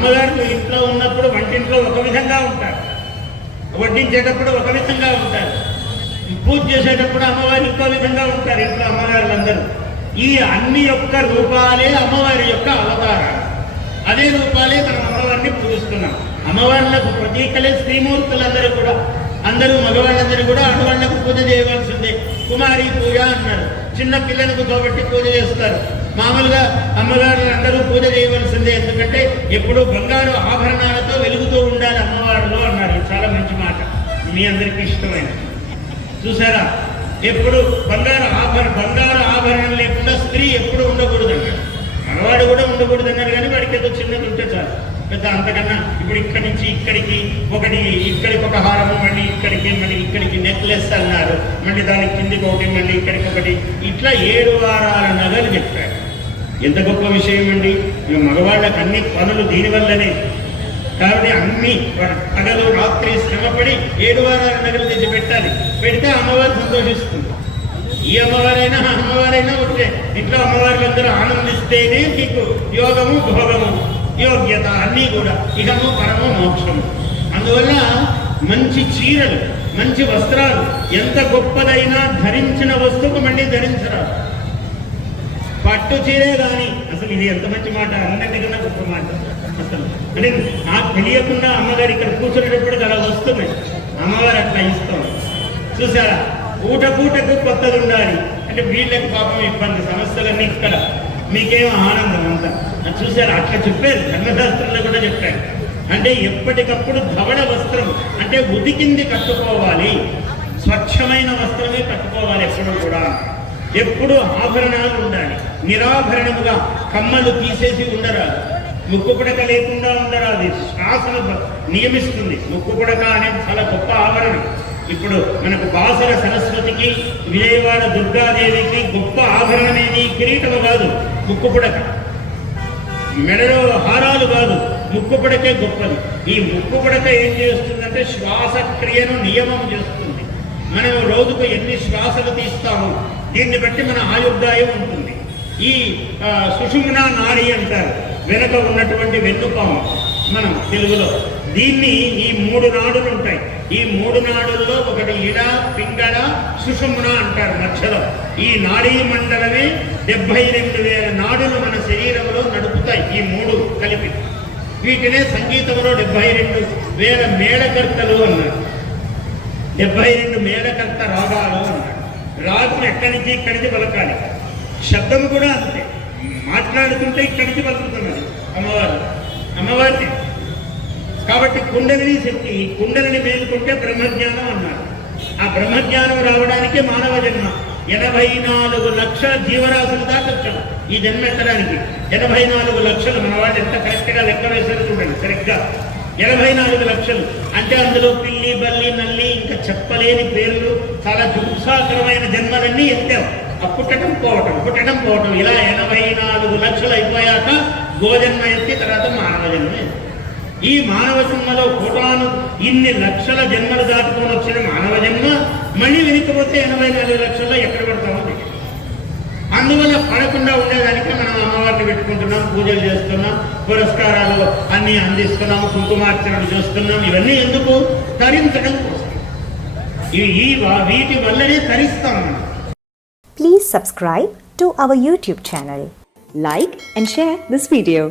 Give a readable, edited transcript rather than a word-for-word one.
అమ్మగారు ఇంట్లో ఉన్నప్పుడు వంటింట్లో ఒక విధంగా ఉంటారు, వడ్డించేటప్పుడు ఒక విధంగా ఉంటారు, పూజ చేసేటప్పుడు అమ్మవారు ఇంకో విధంగా ఉంటారు. ఇంట్లో అమ్మగారులందరూ ఈ అన్ని యొక్క రూపాలే అమ్మవారి యొక్క అవతారాలు. అదే రూపాలే మనం అమ్మవారిని పూజిస్తున్నాం. అమ్మవార్లకు ప్రతీకలే శ్రీమూర్తులందరూ కూడా. అందరూ మగవాళ్ళందరూ కూడా ఆడవాళ్లకు పూజ చేయవలసిందే. కుమారి పూజ అన్నారు. చిన్న పిల్లలకు కాబట్టి పూజ చేస్తారు. మామూలుగా అమ్మగారు అందరూ పూజ చేయవలసిందే. ఎందుకంటే ఎప్పుడూ బంగారు ఆభరణాలతో వెలుగుతూ ఉండాలి అమ్మవారిలో అన్నారు. చాలా మంచి మాట, మీ అందరికీ ఇష్టమైన. చూసారా, ఎప్పుడు బంగారు ఆభరణం లేకుండా స్త్రీ ఎప్పుడు ఉండకూడదు అన్నారు. మగవాడు కూడా ఉండకూడదు అన్నారు. కానీ వాడికి ఏదో చిన్నది ఉంటే చాలు, పెద్ద అంతకన్నా. ఇప్పుడు ఇక్కడి నుంచి ఇక్కడికి ఇక్కడికి ఒక హారము, మళ్ళీ ఇక్కడికి నెక్లెస్ అన్నారు, మళ్ళీ దానికి కిందికి ఒకటి, మళ్ళీ ఇక్కడికి ఒకటి, ఇట్లా 7 వారాల నగలు చెప్పారు. ఎంత గొప్ప విషయం అండి. మగవాళ్ళకి అన్ని పనులు దీనివల్లనే. కాబట్టి అన్ని పగలు రాత్రి శ్రమపడి 7 వారాల నగలు తెచ్చి పెట్టాలి. పెడితే అమ్మవారు సంతోషిస్తుంది. ఈ అమ్మవారైనా అమ్మవారైనా ఒకటే. ఇంట్లో అమ్మవారులందరూ ఆనందిస్తేనే మీకు యోగము భోగము యోగ్యత అన్నీ కూడా ఇహము పరము మోక్షము. అందువల్ల మంచి చీరలు, మంచి వస్త్రాలు, ఎంత గొప్పదైనా ధరించిన వస్తువుకు మళ్ళీ ధరించరాదు. పట్టు చీరే కానీ అసలు ఇది ఎంత మంచి మాట, అన్నింటికన్నా గొప్ప మాట. అసలు అంటే నాకు తెలియకుండా అమ్మగారు ఇక్కడ కూర్చునేటప్పుడు అలా వస్తుంది. అమ్మవారు అట్లా ఇస్తాం. చూసారా, పూటకు కొత్తది ఉండాలి. అంటే వీళ్ళకి పాపం ఇబ్బంది, సమస్యలన్నీ ఇక్కడ, మీకేమో ఆనందం అంతా. చూసారా, అట్లా చెప్పారు. ధర్మశాస్త్రంలో కూడా చెప్పారు. అంటే ఎప్పటికప్పుడు ధవళ వస్త్రం అంటే ఉతికింది కట్టుకోవాలి, స్వచ్ఛమైన వస్త్రమే కట్టుకోవాలి ఎప్పుడు కూడా. ఎప్పుడు ఆభరణాలు ఉండాలి, నిరాభరణముగా కమ్మలు తీసేసి ఉండరాదు. ముక్కు పుడక లేకుండా ఉండరాదు. శాసనం నియమిస్తుంది. ముక్కు పుడక అనేది చాలా గొప్ప ఆభరణం. ఇప్పుడు మనకు బాసర సరస్వతికి, విజయవాడ దుర్గాదేవికి గొప్ప ఆభరణమేది కిరీటము కాదు, ముక్కు పుడక. మెడలో హారాలు కాదు, ముక్కు పుడకే గొప్పది. ఈ ముక్కు పుడక ఏం చేస్తుందంటే శ్వాసక్రియను నియమం చేస్తుంది. మనం రోజుకు ఎన్ని శ్వాసలు తీస్తామో దీన్ని బట్టి మన ఆయుర్దాయం ఉంటుంది. ఈ సుషుమ్నా నాడి అంటారు, వెనక ఉన్నటువంటి వెన్నుపాము మనం తెలుగులో. దీన్ని ఈ 3 నాడులు ఉంటాయి. ఈ 3 నాడుల్లో ఒకటి ఇడ, పింగళ, సుషుమ్న అంటారు మధ్యలో. ఈ నాడీ మండలమే 72,000 నాడులు మన శరీరంలో నడుపుతాయి. ఈ 3 కలిపి వీటినే సంగీతంలో 72,000 మేళకర్తలు అన్నారు. 72 మేళకర్త రాగాలు అన్నారు. రాగం ఎక్కడి నుంచి ఇక్కడి నుంచి పలకాలి. శబ్దము కూడా అంతే, మాట్లాడుతుంటే ఇక్కడి నుంచి పలుకుతున్నది అమ్మవారిని. కాబట్టి కుండలిని శక్తి, కుండలిని మేలుకుంటే బ్రహ్మజ్ఞానం అన్నారు. ఆ బ్రహ్మజ్ఞానం రావడానికి మానవ జన్మ 84 లక్షల జీవరాశులు దాకా వచ్చాము ఈ జన్మ ఎత్తడానికి. 84 లక్షలు. మన వాళ్ళు ఎంత కరెక్ట్గా లెక్క వేశారో చూడండి సరిగ్గా. 84 లక్షలు అంటే అందులో పిల్లి, బల్లి, నల్లి, ఇంకా చెప్పలేని పేర్లు, చాలా జుగుప్సాకరమైన జన్మలన్నీ ఎత్తాం. పుట్టడం పోవటం ఇలా 84 లక్షలు అయిపోయాక గోజన్మ ఎత్తి తర్వాత మానవ జన్మ. ఈ మానవ జన్మలో కోటాను ఇన్ని లక్షల జన్మలు దాటుకొని వచ్చిన మానవ జన్మ మళ్ళీ వెనుకపోతే 84 లక్షల్లో ఎక్కడ పడతామో తెలియదు. అందువల్ల పడకుండా ఉండేదానికి మనం అమ్మవారిని పెట్టుకుంటున్నాం, పూజలు చేస్తున్నాం, పురస్కారాలు అన్నీ అందిస్తున్నాం, కుంకుమార్చనలు చేస్తున్నాం. ఇవన్నీ ఎందుకు? తరించడం కోసం. వీటి వల్లనే తరిస్తాం మనం. Please subscribe to our YouTube channel. Like and share this video.